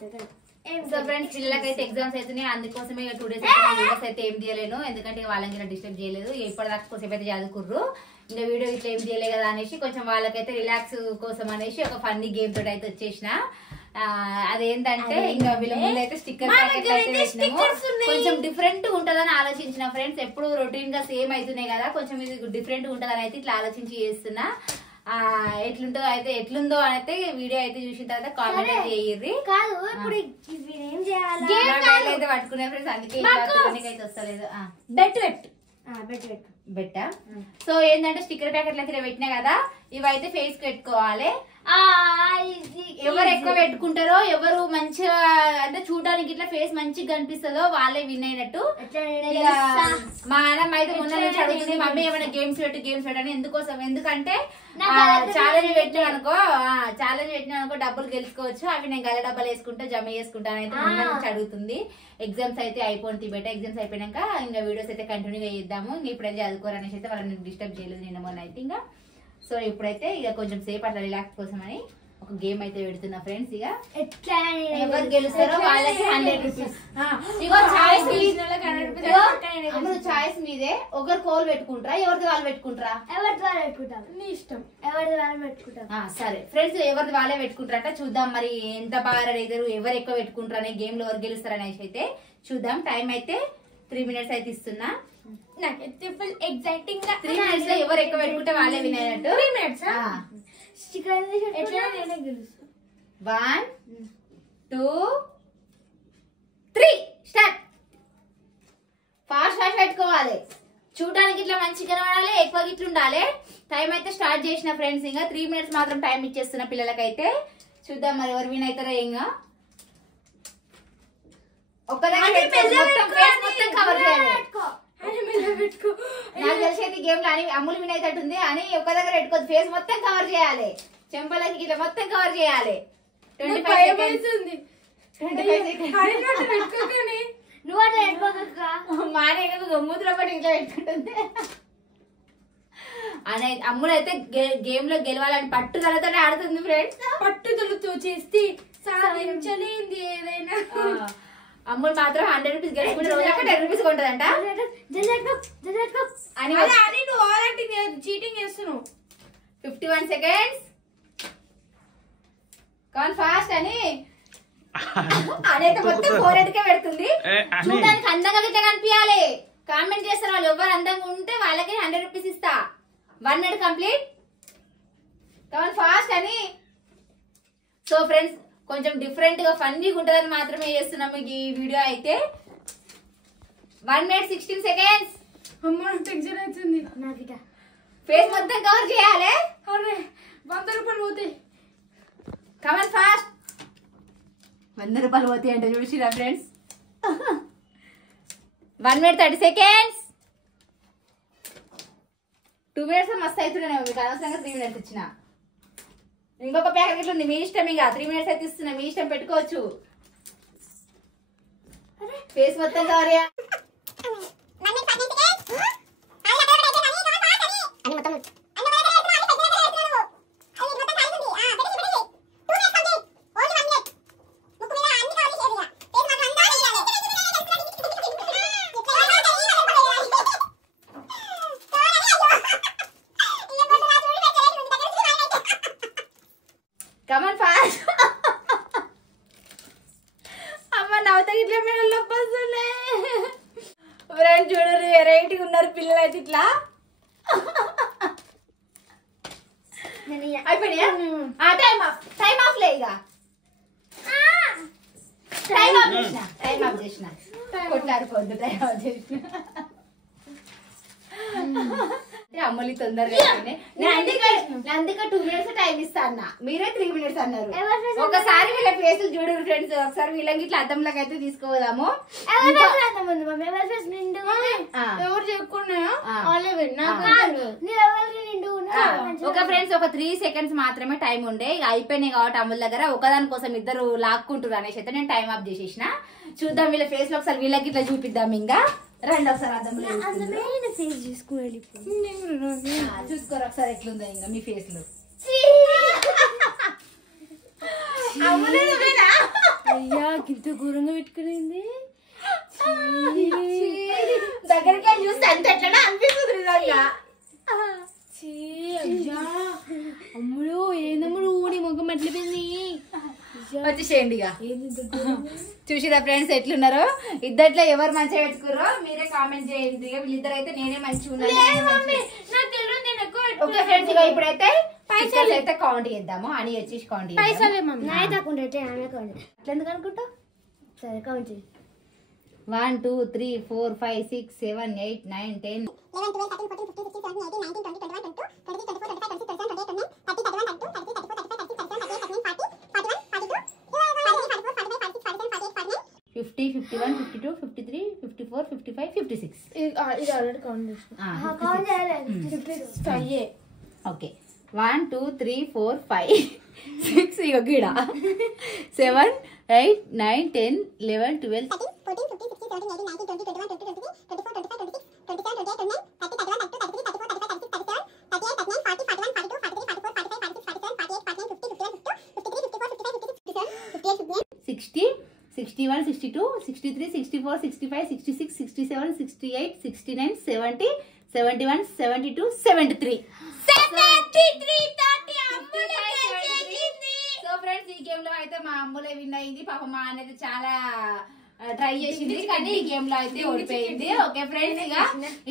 So friends పిల్లలకైతే exams అవుతున్నాయి, అందుకోసమే 2 days వీడియోస్ అయితే ఏం తీయలేను, ఎందుకంటే వాళ్ళకి ఇలా డిస్టర్బ్ చేయలేదు. ఇప్పటిదాకా కొంచెం అయితే చదువుకుర్రు, ఇంకా వీడియో ఇట్లా ఏం తీయలేదు కదా అనేసి కొంచెం వాళ్ళకైతే రిలాక్స్ కోసం అనేసి ఒక ఫన్నీ గేమ్ తోటి అయితే వచ్చేసిన. అదేంటంటే ఇంకా వీళ్ళ ముందు అయితే స్టిక్కర్ ప్యాకెట్లు అయితే వేసినాము. కొంచెం డిఫరెంట్ ఉంటదని ఆలోచించిన ఫ్రెండ్స్, ఎప్పుడు రొటీన్ గా సేమ్ అవుతున్నాయి కదా, కొంచెం ఇది డిఫరెంట్ ఉంటదని అయితే ఇట్లా ఆలోచించి చేస్తున్నా. ఎట్లుందో అయితే ఎట్లుందో అయితే వీడియో అయితే చూసిన తర్వాత కామెంట్ అయితే చేయర్రి. అయితే పట్టుకునే ఫ్రెండ్స్, అందుకే అయితే వస్తలేదు. బెట్ట సో ఏంటంటే స్టిక్కర్ ప్యాకెట్లు అయితే పెట్టినా కదా, ఇవైతే ఫేస్ కి పెట్టుకోవాలి. ఎవరు ఎక్కువ పెట్టుకుంటారో, ఎవరు మంచిగా అంటే చూడడానికి ఇట్లా ఫేస్ మంచిగా కనిపిస్తుందో వాళ్ళే విన్ అయినట్టు. మా అన్నమ్మ అయితే ముందు నుంచి అడుగుతుంది, మమ్మీ ఏమైనా గేమ్స్ పెట్టని. ఎందుకంటే ఛాలెంజ్ పెట్టినా అనుకో డబ్బులు గెలుచుకోవచ్చు, అవి నేను గల డబ్బాలు వేసుకుంటా జమ చేసుకుంటాను అయితే ముందు నుంచి అడుగుతుంది. ఎగ్జామ్స్ అయితే అయిపోయింది బెట్ట, ఎగ్జామ్స్ అయిపోయినాక ఇంకా వీడియోస్ అయితే కంటిన్యూగా చేద్దాము. ఇంకా ఇప్పుడైతే చదువుకోరనేసి అయితే వాళ్ళని డిస్టర్బ్ చేయలేదు నిన్న మొన్న అయితే. ఇంకా సో ఇప్పుడైతే ఇక కొంచెం సేపు అట్లా రిలాక్స్ కోసం అని ఒక గేమ్ అయితే పెడుతున్నా ఫ్రెండ్స్. ఇక ఎవరు గెలుస్తారో వాళ్ళకి 100 రూపీస్. ఇగో చాయిస్ మీదే. ఒకరు కోల్ పెట్టుకుంటారా, ఎవరిది వాళ్ళు పెట్టుకుంటారా? నీ ఇష్టం, సరే ఫ్రెండ్స్, ఎవరిది వాళ్ళే పెట్టుకుంటారట. చూద్దాం మరి ఎంత బాగా రెడీ ఎవరు ఎక్కువ పెట్టుకుంటారు అనే గేమ్ లో ఎవరు గెలుస్తారు అనేసి అయితే చూద్దాం. టైం అయితే 3 minutes అయితే ఇస్తున్నా. నాకైతే ఫుల్ ఎక్సైటింగ్ గా 3 minutes లో ఎవరు ఎక్కువ పెట్టుకుంటే వాళ్ళే వినేటట్టు. 3 minutes ఎట్లా నేనే గెలుస్తా. 1 2 3 స్టార్ట్. ఫాస్ట్ పెట్టుకోవాలి, చూడడానికి ఇట్లా మంచిగా కనబడాలి, ఎక్కువ గిట్లు ఉండాలి. టైం అయితే స్టార్ట్ చేసిన ఫ్రెండ్స్. ఇంకా 3 minutes మాత్రం టైం ఇచ్చేస్తున్న పిల్లలకైతే. చూద్దాం మరి ఎవరు విన్ అవుతారో. ఇంకా ఒక్కదాని మొత్తం కవర్ చేయాలి. నాకు తెలిసేది గేమ్ లో అని అమ్ములు విన్ అవుతుంది అని ఒక్క దగ్గర పెట్టుకోవద్దు, ఫేస్ మొత్తం కవర్ చేయాలి, చెంపలకి ఇట్లా మొత్తం కవర్ చేయాలి. 25 seconds. నువ్వు అట్లా పెట్టుకోక మానే మూతుల పడి ఇట్లా పెట్టుకుంటుంది అని. అమ్ములు అయితే గేమ్ లో గెలవాలని పట్టుదలతోనే ఆడుతుంది ఫ్రెండ్స్. పట్టుదలతో చేస్తే సాధించలేంది ఏదైనా. అమ్ములు మాత్రం 100 రూపీస్ గెలుచుకుంటే రోజు 10 రూపీస్ కొంటదంట అని. నువ్వు ఆల్రెడీ చీటింగ్ చేస్తున్నావు. 51 seconds. కాన్ ఫాస్ట్ అని అనేది మొత్తం 4 పెడుతుంది. చూడడానికి అందంగా గిట్లా కనిపించాలి. కామెంట్ చేస్తారు వాళ్ళు, ఎవరు అందంగా ఉంటే వాళ్ళకి 100 రూపీస్ ఇస్తా. 1 minute కంప్లీట్. కాన్ ఫాస్ట్ అని. సో ఫ్రెండ్స్ కొంచెం డిఫరెంట్ గా ఫన్నీగా ఉంటదని మాత్రమే చేస్తున్నాము ఈ వీడియో అయితే. 1 minute 16 seconds. అమ్మ టెన్షన్ అవుతుంది. ఫేస్ మొత్తం కవర్ చేయాలి. 100 రూపాయలు పోతాయి. Come on fast. 100 రూపాయలు పోతాయి అంటే చూసిరా ఫ్రెండ్స్. 1 minute 30 seconds. 2 minutes మస్తు అవుతున్నాయి మీకు, అనవసరంగా 3 minutes ఇచ్చిన. ఇంకొక ప్యాకెట్ ఉంది, మీ ఇష్టం. ఇంకా 3 minutes అయితే ఇస్తున్నా, మీ ఇష్టం పెట్టుకోవచ్చు. ఫేస్ మొత్తం కవర్ చేయాలి. Come on fast. అమ్మ నవ్వుతా ఇట్లా మీరు లొప్పొస్తుండే ఫ్రెండ్స్. చూడరు వెరైటీగా ఉన్నారు పిల్లలు అయితే ఇట్లా. అయిపోయినాయా? టైం ఆఫ్ లే. ఇక టైం ఆఫ్ చేసిన కొట్లాడుకోవద్దు. టైం ఆఫ్ చేసిన అమ్మలి తొందరగా. అందుకే 2 minutes టైం ఇస్తా అన్న, మీరే 3 minutes అన్నారు. ఒకసారి వీళ్ళ ఫేసులు చూడరు ఫ్రెండ్స్, ఒకసారి వీళ్ళకి ఇట్లా అద్దంలోకి అయితే తీసుకోదాము. ఎవరు చెప్పుకున్నా ఒక ఫ్రెండ్స్ ఒక 3 seconds మాత్రమే టైం ఉండే, ఇక అయిపోయినాయి కాబట్టి అమ్ముల దగ్గర ఒకదాని కోసం ఇద్దరు లాక్కుంటారు అనేసి అయితే నేను టైం ఆఫ్ చేసేసిన. చూద్దాం వీళ్ళ ఫేస్ లో ఒకసారి వీళ్ళకి ఇట్లా చూపిద్దాం. ఇంకా రండి ఒకసారి అద్దంలో చూసుకోరు ఒకసారి ఎట్లుందో ఇంకా మీ ఫేస్ లో. అయ్యా ఇంత ఘోరంగా పెట్టుకునింది. దగ్గరికి చూస్తే అంత ఎట్లా అనిపిస్తుంది నిజంగా. అయ్యా అమ్ముడు ఏందమ్ముడు ఊడి ముఖం అట్లిపోయింది. వచ్చేసేయండి ఇక. చూసిరా ఫ్రెండ్స్ ఎట్లున్నారో ఇద్దట్లో ఎవరు మంచిగా పెట్టుకుర్రో మీరే కామెంట్ చేయండి. వీళ్ళిద్దరు అయితే నేనే మంచిగా ఉన్నాను. ఓకే ఫ్రెండ్స్ ఇక ఇప్పుడైతే పైసలు అయితే కౌంట్ చేద్దాము. అని వచ్చేసి కౌంట్ పైసలు అట్లెందుకు అనుకుంటా. సరే కౌంట్ 1 2 3 4 5 6 7 8 9 10 11, 12, 13, 14, 15, 16, 17, 18, 19, 20, 21, 22, 23, 24, 25, 26, 27, 28, 29, 30, 31, 32, 33, 34, 35, 36, 37, 38, 39, 40, 41, 42, 43, 44, 45, 46, 47, 48, 49, 50 51 52 53 54 55 56. ఇది ఆల్రెడీ కౌంట్ చేసిన. ఓకే 1 2 3 4 5 6 ఇక గిడ 7 8 9 10 11 12 13, 14, 15, 16, 17, 18, 19, 20, 21, 22, 23, 24, 25, 26, 27, 28, 29, 30, 31, 32, 33, 34, 35, 36, 37, 38, 39, 40, 41, 42, 43, 44, 45, 46, 47, 48, 49, 50, 51, 52, 53, 54, 55, 56, 57, 58, 60 61 62 63 64 65 66 67 68 69 70 71 72 73. సో ఫ్రెండ్స్ ఈ గేమ్ లో అయితే మా అమ్ములే విన్ అయింది. పాప మా అనేది చాలా ట్రై చేసింది కానీ ఈ గేమ్ లో అయితే ఓడిపోయింది. ఓకే ఫ్రెండ్స్ ఇక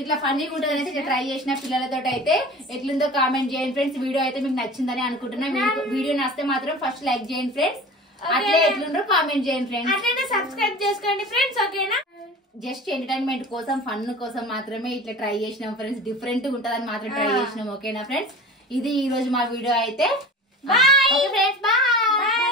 ఇట్లా ఫన్నీగా ఉంటుంది అనేది ఇట్లా ట్రై చేసిన పిల్లలతో అయితే ఎట్లుందో కామెంట్ చేయండి ఫ్రెండ్స్. వీడియో అయితే మీకు నచ్చిందని అనుకుంటున్నా. మీకు వీడియో నచ్చితే మాత్రం ఫస్ట్ లైక్ చేయండి ఫ్రెండ్స్. అట్లే ఎట్లుందో కామెంట్ చేయండి ఫ్రెండ్స్. అట్లనే సబ్స్క్రైబ్ చేసుకోండి ఫ్రెండ్స్. ఓకేనా? జస్ట్ ఎంటర్టైన్మెంట్ కోసం ఫన్ కోసం మాత్రమే ఇట్లా ట్రై చేసినాం ఫ్రెండ్స్. డిఫరెంట్ గా ఉంటదని మాత్రం ట్రై చేసినాం. ఓకేనా ఫ్రెండ్స్? ఇది ఈ రోజు మా వీడియో అయితే. Okay friends bye.